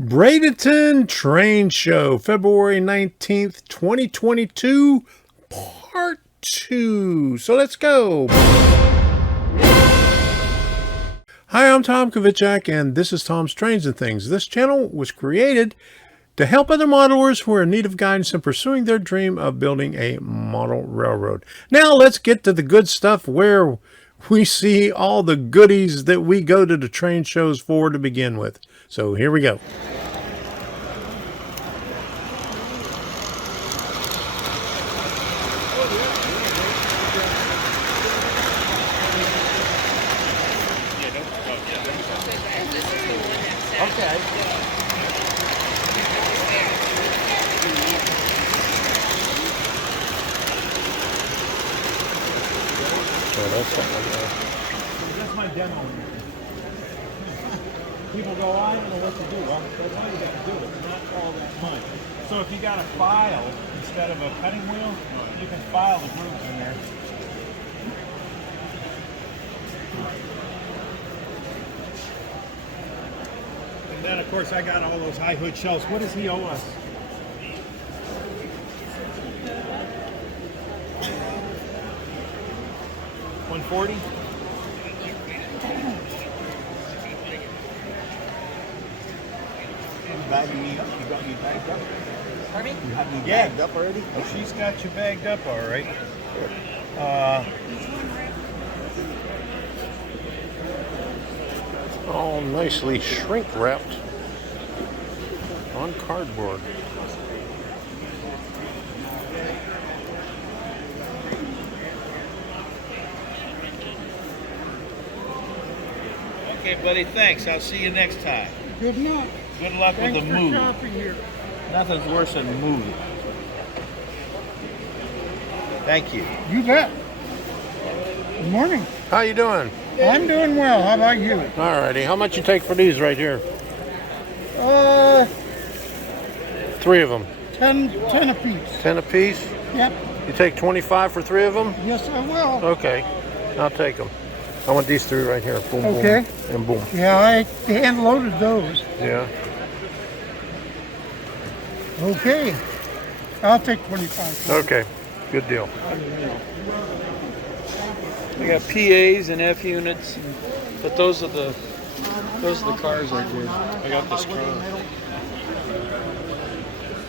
Bradenton Train Show, February 19th, 2022, Part 2. So let's go. Hi, I'm Tom Kovichak, and this is Tom's Trains and Things. This channel was created to help other modelers who are in need of guidance in pursuing their dream of building a model railroad. Now let's get to the good stuff where we see all the goodies that we go to the train shows for to begin with. So here we go. Okay. That's my demo. People go, I don't know what to do. Well, that's all you got to do. It's not all that much. So if you got a file instead of a cutting wheel, you can file the grooves in there. And then, of course, I got all those high hood shelves. What does he owe us? $140? Bagging me up? You got me bagged up? Pardon me? You have me bagged up already? Oh, she's got you bagged up all right. All nicely shrink wrapped on cardboard. Okay, buddy, thanks. I'll see you next time. Good night. Good luck Thanks with the for move. shopping here. Nothing's worse than moving. Thank you. You bet. Good morning. How you doing? I'm doing well. How about you? Alrighty, how much you take for these right here? 3 of them. 10 apiece. 10 a piece? Yep. You take 25 for 3 of them? Yes, I will. Okay, I'll take them. I want these 3 right here. Boom, Okay. boom, and boom. Yeah, I hand loaded those. Yeah. Okay. I'll take 25. Okay, good deal. I got PAs and F units, but those are the cars I did. I got this car.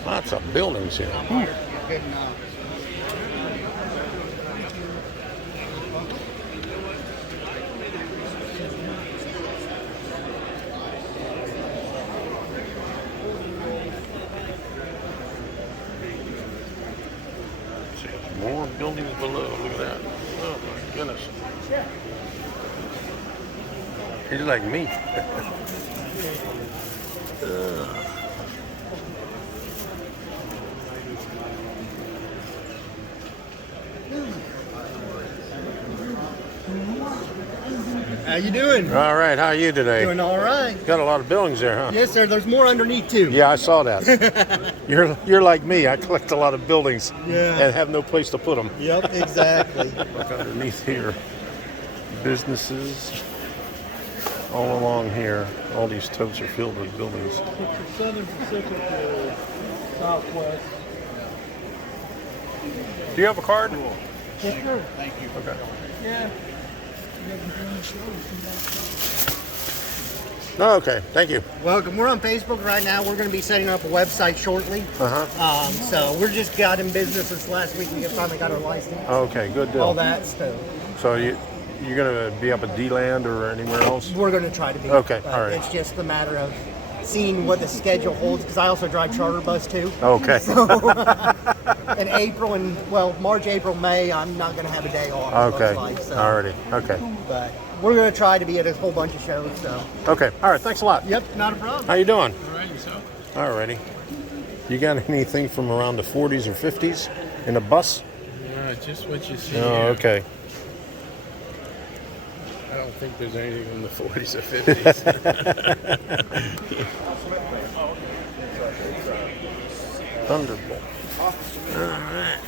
Lots of buildings here. More buildings below. Look at that. Oh my goodness. He's like me. How you doing? All right, how are you today? Doing all right. Got a lot of buildings there, huh? Yes, sir. There's more underneath too. Yeah, I saw that. You're like me. I collect a lot of buildings and have no place to put them. Yep, exactly. Look underneath here. Businesses all along here. All these totes are filled with buildings. Southern Pacific to Southwest. Do you have a card? Yes, sir. Okay. Yeah. Oh, okay, thank you. Welcome. We're on Facebook right now. We're going to be setting up a website shortly. So we're just got in business this last week. We finally got our license. Okay, good deal. All that stuff. So you're gonna be up at D-Land or anywhere else? We're going to try to be. Okay, all right. It's just a matter of seeing what the schedule holds because I also drive charter bus too. Okay. So in April and March, April, May, I'm not going to have a day off. it Okay. looks like, so. Alrighty. Okay. But we're going to try to be at a whole bunch of shows. So. Okay. All right. Thanks a lot. Yep, not a problem. How you doing? All right, yourself? Alrighty. You got anything from around the 40s or 50s in a bus? Just what you see Oh, here. okay. I don't think there's anything in the 40s or 50s. Thunderbolt. All right.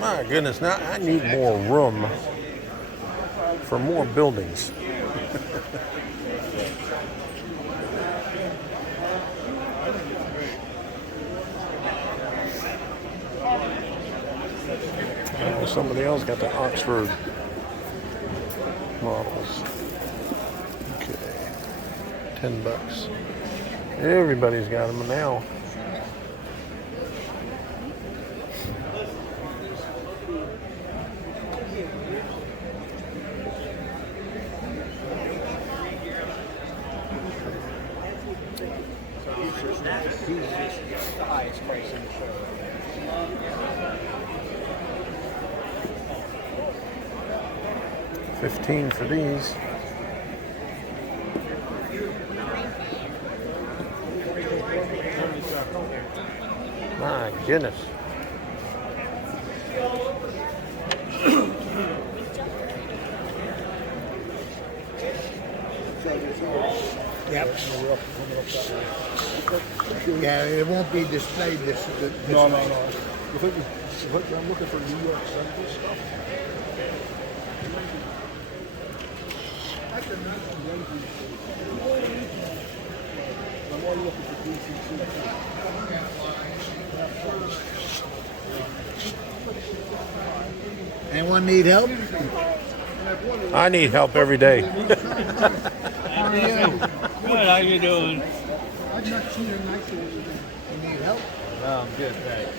My goodness, now I need more room for more buildings. Somebody else got the Oxford models. Okay, $10. Everybody's got them now. $15 for these. My goodness. Yep. Yeah, it won't be displayed this No. way. I'm looking for New York Central stuff. I'm only looking for DCC. Anyone need help? I need help every day. How are you? Good, how you doing? I've not seen a nicer one. You need help? No, I'm good, thanks.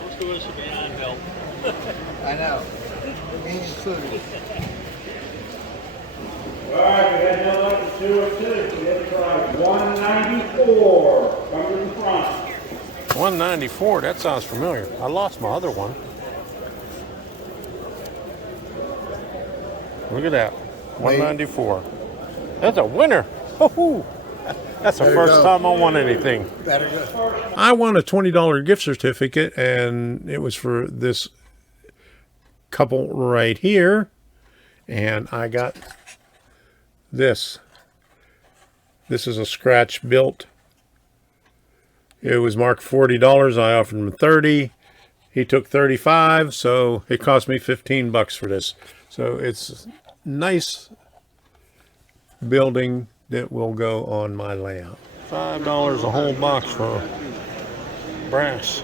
Most of us are beyond help. I know. Me included. All right, we had no luck with 202. Let's try 194. Come to the front. 194, that sounds familiar. I lost my other one. Look at that. 194. That's a winner. Woo-hoo. That's the There you first go. time I won anything. Better go. I won a $20 gift certificate, and it was for this couple right here. And I got this. This is a scratch built. It was marked $40. I offered him $30. He took $35, so it cost me $15 for this. So it's nice building that will go on my layout. $5 a whole box for brass.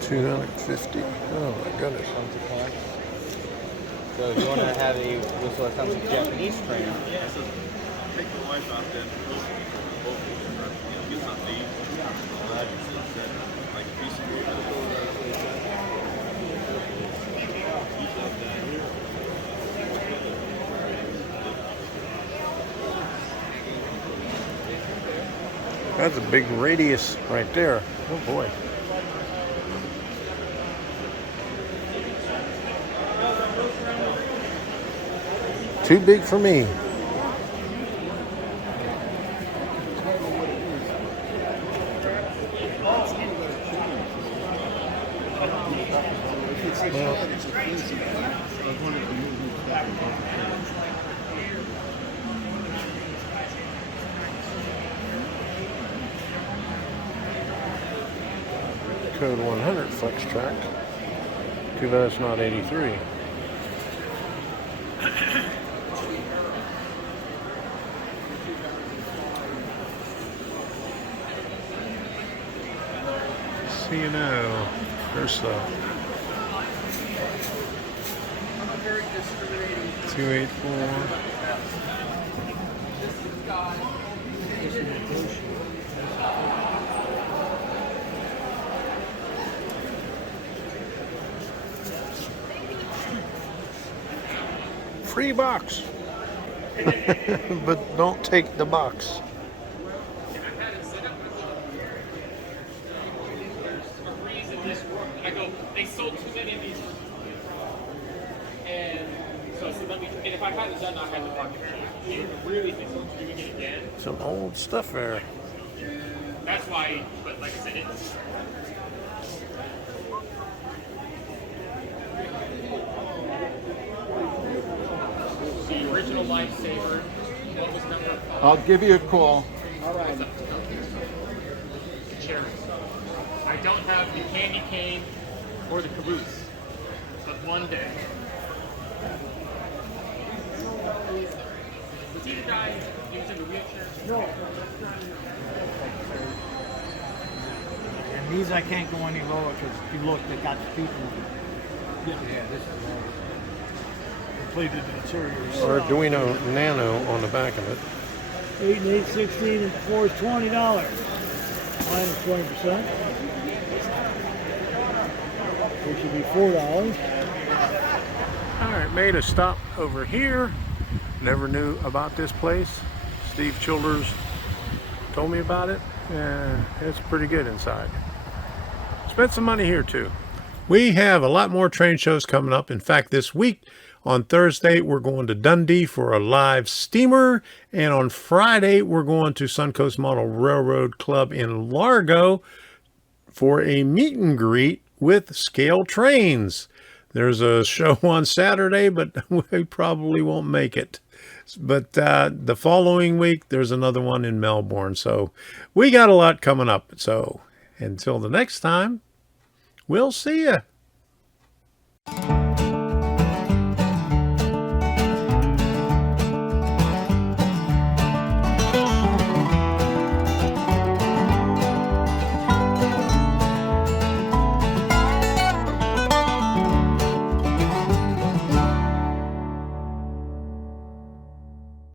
$250. Oh my goodness. So if you want to have a whistle that sounds like Japanese train, Take the wife out there. Get something to eat. Like a piece of That's a big radius right there. Oh boy. Too big for me. Code 100 flex track. Too bad it's not 83. C&O. There's the 284. Free box. But don't take the box. I go, they sold too many of these. And so I said, let me, and if I hadn't done that, I had to pocket it. Really, they sold doing it again. Some old stuff there. That's why, but like I said, it's. The original Lifesaver. What was number 5? I'll give you a call. All right. wheelchairs. I don't have the candy cane or the caboose, but one day. Was he the guy using the wheelchair? No. And these I can't go any lower because if you look, they got the people. Yeah, this is Completed interior. Arduino Nano on the back of it. 8 and 8, 16, and 4 is $20. Minus 20%. Which should be $4. All right, made a stop over here. Never knew about this place. Steve Childers told me about it. It's pretty good inside. Spent some money here too. We have a lot more train shows coming up. In fact, this week on Thursday, we're going to Dundee for a live steamer. And on Friday, we're going to Suncoast Model Railroad Club in Largo for a meet and greet with Scale Trains. There's a show on Saturday, but we probably won't make it. But the following week, there's another one in Melbourne. So we got a lot coming up. So until the next time, we'll see you.